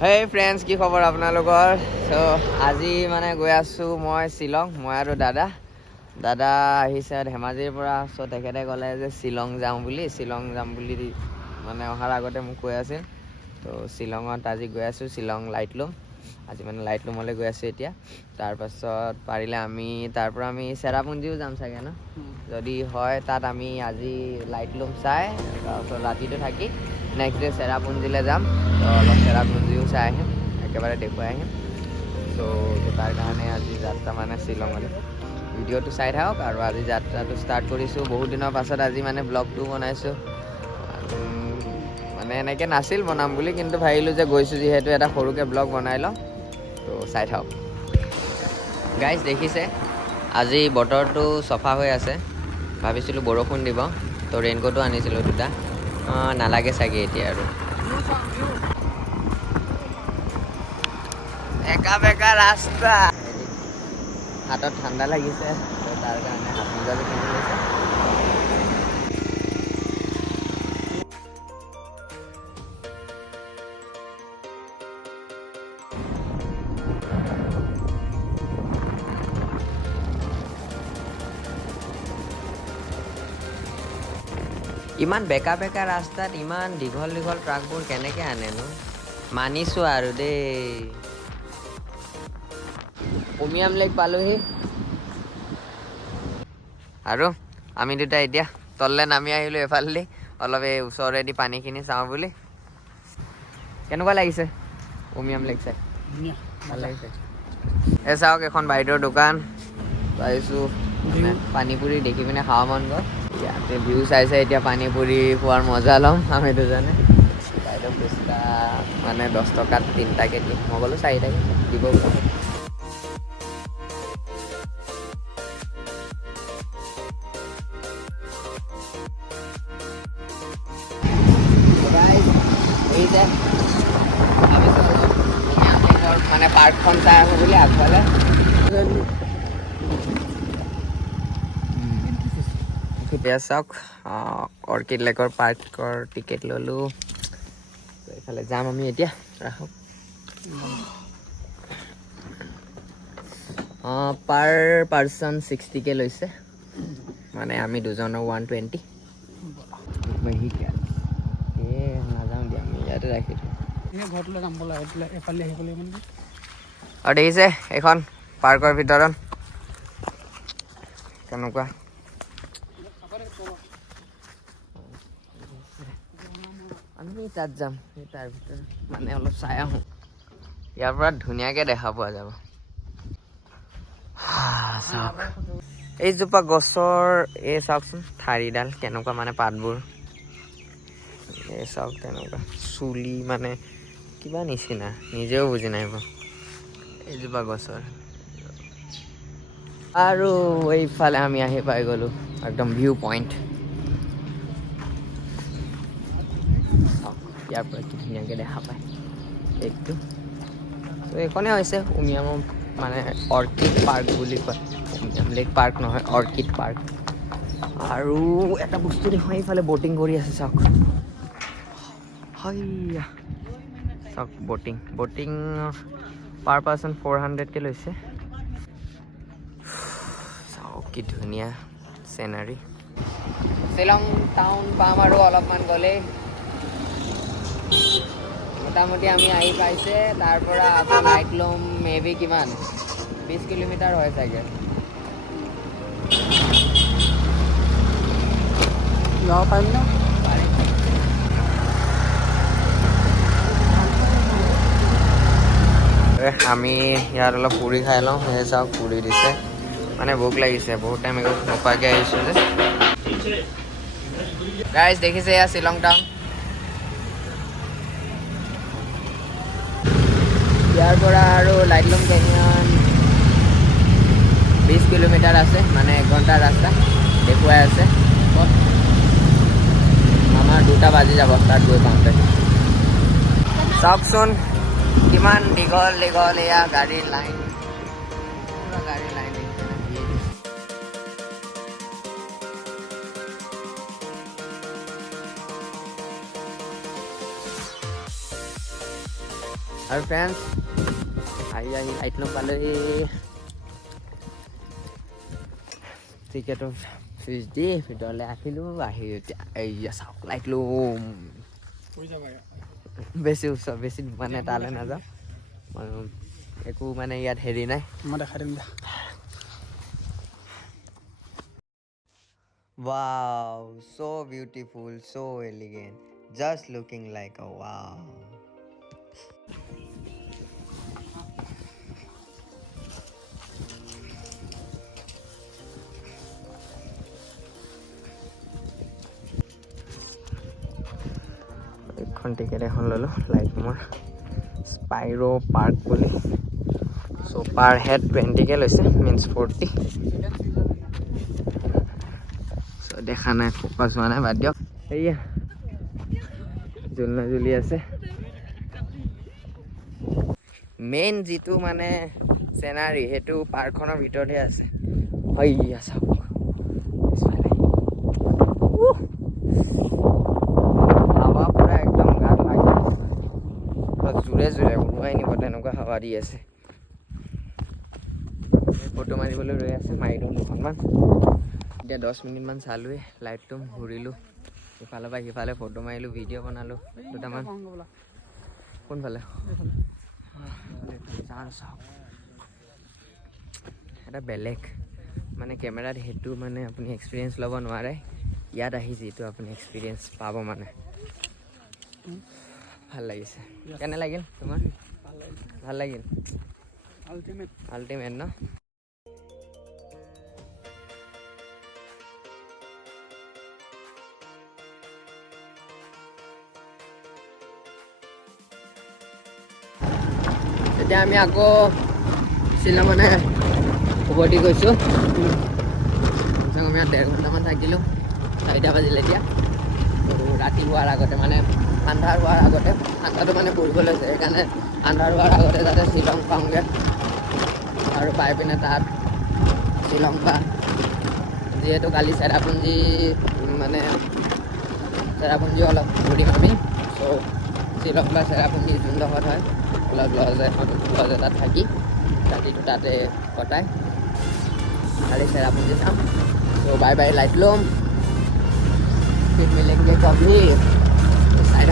Hey friends, কি খবৰ আপোনালোকৰ? So আজি মানে গৈ আছো মই শিলং, মই আৰু দাদা আহিছে ধেমাজিৰ পৰা। So তেখেতে ক'লে যে শিলং যাম বুলি মানে অহাৰ আগতে মোক কৈ আছিল। তো শিলঙত আজি গৈ আছো, শিলং লাইটলুম। আজি মানে লাইটলুমলৈ গৈ আছো এতিয়া। তাৰপাছত পাৰিলে আমি তাৰ পৰা আমি চেৰাপুঞ্জীও যাম চাগে ন? যদি হয় তাত আমি আজি লাইটলুম চাই তাৰপিছত ৰাতিটো থাকি নেক্সট ডে চেৰাপুঞ্জীলৈ যাম। তো অলপ চেৰাপুঞ্জীও চাই আহিম, একেবাৰে দেখুৱাই আহিম। ত' তাৰ কাৰণে আজি যাত্ৰা মানে শ্বিলঙলৈ। ভিডিঅ'টো চাই থাকক আৰু আজি যাত্ৰাটো ষ্টাৰ্ট কৰিছোঁ। বহুত দিনৰ পাছত আজি মানে ব্লগটো বনাইছোঁ। মানে এনেকৈ নাছিল বনাম বুলি, কিন্তু ভাবিলোঁ যে গৈছোঁ যিহেতু এটা সৰুকৈ ব্লগ বনাই লওঁ। তো চাই থাকক। গাইজ দেখিছে আজি বতৰটো চফা হৈ আছে। ভাবিছিলোঁ বৰষুণ দিব, তো ৰেইনকোটো আনিছিলোঁ দুটা। নালাগে চাগে এতিয়া আৰু। একা বেকা ৰাস্তা, হাতত ঠাণ্ডা লাগিছে, তো তাৰ কাৰণে হাত মোজাটো কিনি লৈছে। ইমান বেকা বেকা ৰাস্তাত ইমান দীঘল ট্ৰাকবোৰ কেনেকৈ আনেনো? মানিছোঁ আৰু দেই। উমিয়াম লেক পালোহি আৰু আমি দুটা এতিয়া তললৈ নামি আহিলোঁ এফালেদি, অলপ এই ওচৰেদি পানীখিনি চাওঁ বুলি। কেনেকুৱা লাগিছে উমিয়াম লেক চাই? ভাল লাগিছে। এই চাওক এখন বাইদেউৰ দোকান পাইছোঁ, মানে পানী পুৰি দেখি পিনে খাব মন গ'ল। ইয়াতে ভিউ চাইছে, এতিয়া পানী পুৰি খোৱাৰ মজা ল'ম আমি দুজনে। বাইদেউ ফুচকা মানে 10 টকাত 3টাকে দিয়ে, মই ক'লোঁ 4টাকে দিব বুলি। মানে পাৰ্কখন চাই আহোঁ বুলি আগফালে। এতিয়া চাওক অৰ্কিড লেকৰ পাৰ্কৰ টিকেট ল'লোঁ। এইফালে যাম আমি এতিয়া, ৰাখক। পাৰ পাৰ্চন 60কে লৈছে, মানে আমি দুজনৰ 120। নাযাওঁ দিয়া, আমি ইয়াতে ৰাখি থওঁ। আৰু দেখিছে এইখন পাৰ্কৰ ভিতৰত কেনেকুৱা। আমি তাত যাম, তাৰ ভিতৰত মানে অলপ চাই আহোঁ। ইয়াৰ পৰা ধুনীয়াকৈ দেখা পোৱা যাব। চাওক এইজোপা গছৰ এই চাওকচোন ঠাৰিডাল কেনেকুৱা, মানে পাতবোৰ এই চাওক তেনেকুৱা চুলি, মানে কিবা নিচিনা, নিজেও বুজি নাই পোৱা এইজোপা গছৰ। আৰু এইফালে আমি আহি পাই গ'লোঁ একদম ভিউ পইণ্ট। ইয়াৰ পৰা কি ধুনীয়াকৈ দেখা পায় লেকটো। তো এইখনেই হৈছে উমিয়ামৰ মানে অৰ্কিড পাৰ্ক বুলি কয়। উমিয়াম লেক পাৰ্ক নহয়, অৰ্কিড পাৰ্ক। আৰু এটা বস্তু দেখোন এইফালে বটিং কৰি আছে চাওক। হয়য়া চাওক বটিং পাৰ পাৰ্চন 400কে লৈছে। চাওক কি ধুনীয়া চিনাৰী। শ্বিলং টাউন পাম আৰু অলপমান গ'লেই। মোটামুটি আমি আহি পাইছে, তাৰ পৰা আকৌ লাইটলুম মেবি কিমান 20 কিলোমিটাৰ হয় চাগে। যাব পাৰিম ন? পাৰিম। আমি ইয়াত অলপ পুৰি খাই লওঁ। সেই চাওক পুৰি দিছে, মানে ভোক লাগিছে, বহুত টাইম একো নোখোৱাকৈ আহিছোঁ যে। গাইজ দেখিছে এয়া শ্বিলং টাউন। ইয়াৰ পৰা আৰু লাইটলুম কেনিয়ন 20 কিলোমিটাৰ আছে, মানে 1 ঘণ্টাৰ ৰাস্তা দেখুৱাই আছে। আমাৰ 2টা বাজি যাব তাত গৈ পাওঁতে। চাওকচোন কিমান দীঘল এয়া গাড়ীৰ লাইন, পুৰা গাড়ীৰ লাইন। আৰু ফ্ৰেণ্ডছ আহি লাইটলুম পালেহি টিকেটৰ ফিজ দি ভিতৰলৈ আহিলোঁ আহি এতিয়া এইয়া চাওক লাইটলুম বেছি ওচৰ বেছি মানে তালৈ নাযাওঁ একো মানে ইয়াত হেৰি নাই মই দেখাই দিম দিয়া Wow, so beautiful, so elegant, just looking like a wow. এখন টিকেট এখন ল'লোঁ লাইটলুমৰ স্পাইৰ' পাৰ্ক বুলি চ' পাৰ হেড 20কে লৈছে মিনছ 40 চ' দেখা নাই ফ'কাছ হোৱা নাই বাদ দিয়ক সেয়া জুলনা জুলি আছে মেইন যিটো মানে চিনাৰী সেইটো পাৰ্কখনৰ ভিতৰতহে আছে সেয়া চাওক হাৱা পুৰা একদম গাত লাগি জোৰে জোৰে উৰুৱাই নিব তেনেকুৱা হাৱা দি আছে ফটো মাৰিবলৈ ৰৈ আছে মাৰি দিওঁ দুখনমান এতিয়া 10 মিনিটমান চালোঁৱে লাইটলুম ঘূৰিলোঁ ইফালৰ পৰা সিফালে ফটো মাৰিলোঁ ভিডিঅ' বনালোঁ দুটামান কোনফালে এটা বেলেগ মানে কেমেৰাত সেইটো মানে আপুনি এক্সপিৰিয়েঞ্চ ল'ব নোৱাৰে ইয়াত আহি যিটো আপুনি এক্সপিৰিয়েঞ্চ পাব মানে ভাল লাগিছে কেনে লাগিল তোমাৰ ভাল লাগিল আল্টিমেট ন এতিয়া আমি আকৌ শ্বিলং মানে উভতি গৈছোঁ আমি ইয়াত 1.5 ঘণ্টামান থাকিলোঁ 4টা বাজিলে এতিয়া ৰাতি হোৱাৰ আগতে মানে আন্ধাৰ হোৱাৰ আগতে ঠাণ্ডাটো মানে পৰিব লৈছে সেইকাৰণে আন্ধাৰ হোৱাৰ আগতে যাতে শ্বিলং পাওঁগৈ আৰু পাই পিনে তাত শ্বিলং বা যিহেতু কালি চেৰাপুঞ্জী মানে চেৰাপুঞ্জী অলপ ঘূৰিম আমি চ' শ্বিলং বা চেৰাপুঞ্জী যোনডোখৰত হয় অলপ লজ এটাত থাকি ৰাতিটো তাতে কটাই কালি চেৰাপুঞ্জী চাম চ' বাই বাই লাইটলুম फिर मिलेंगे कभी साइड